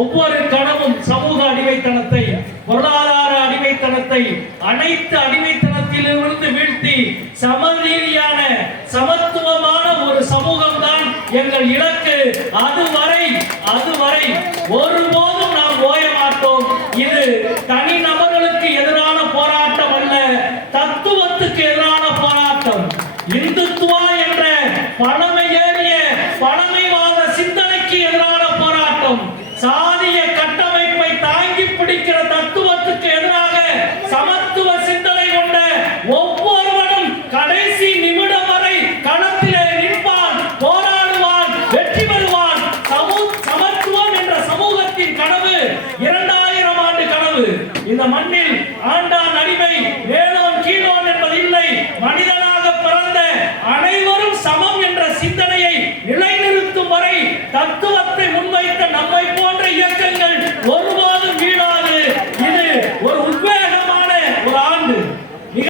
ஒவ்வொரு கணமும் சமூக அடிமைத்தனத்தை, பொருளாதார அடிமைத்தனத்தை, அனைத்து அடிமைத்தனத்திலிருந்து வீழ்த்தி சமநீதியான சமத்துவமான ஒரு சமூகம் தான் எங்கள் இலக்கு. அதுவரை ஒருபோதும் நாம் ஓய மாட்டோம். இது தனி நபர்களுக்கு எதிரான போராட்டம் அல்ல, தத்துவத்துக்கு எதிரான போராட்டம். இந்துத்துவா என்ற பழமை ஏறிய பழமைவாத சிந்தனைக்கு எதிரான போராட்டம். சாதிய கட்டமைப்பை தாங்கி பிடிக்கிற தத்துவத்துக்கு எதிராக சமத்துவ சிந்தனை கொண்ட ஒவ்வொருவனும் கடைசி நிமிடம் வரை களத்திலே நிற்பான், போராடுவான், வெற்றி பெறுவான். சமத்துவம் என்ற சமூகத்தின் கனவு 2000 ஆண்டு கனவு. இந்த மண்ணில்